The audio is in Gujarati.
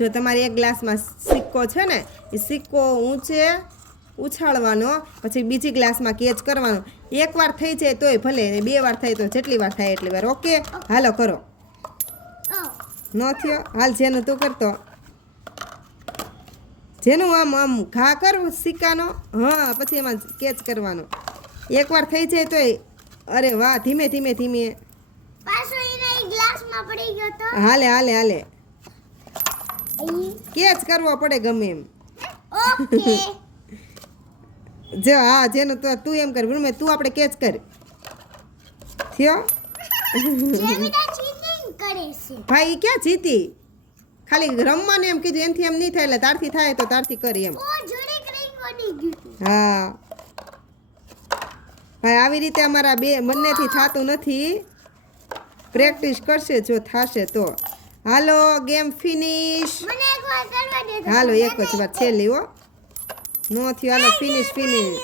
જો તમારે એક ગ્લાસમાં સિક્કો છે ને એ સિક્કો ઊંચે ઉછાળવાનો, પછી બીજી ગ્લાસમાં કેચ કરવાનો. એકવાર થઈ જાય તોય ભલે, 2 વાર થાય તો જેટલી વાર થાય એટલી વાર. ઓકે, હાલો કરો. ન થયો? હાલ જેનું તું કરતો. જેનું આમ આમ ઘા કર સિક્કાનો, હા, પછી એમાં કેચ કરવાનો. એકવાર થઈ જાય તોય, અરે વાહ, ધીમે ધીમે ધીમે. પાછો એને ગ્લાસમાં પડી ગયો તો. હાલે હાલે હાલે, કેચ કરવો પડે ગમે એમ. ઓકે. જો હા, જેનું તો તું એમ કર, મેં તું આપણે કેચ કર. થયો? જેવીના ચીટિંગ કરે છે. ભાઈ ક્યાં જીતી? ખાલી રમવાનું એમ કીધું, એનથી એમ નહીં થાય, એટલે તારથી થાય તો તારથી કરી એમ. ઓ જોડે ક્રેક વળી ગયું. હા ભાઈ, આવી રીતે અમારા બંનેથી થતું નથી. પ્રેક્ટિસ કરશે જો થશે તો. હાલો, ગેમ ફિનિશ. મને એકવાર કરવા દે તો. હાલો, એક જ વાર છેલ્લી હો. નો થયો, હાલો ફિનિશ ફિનિશ.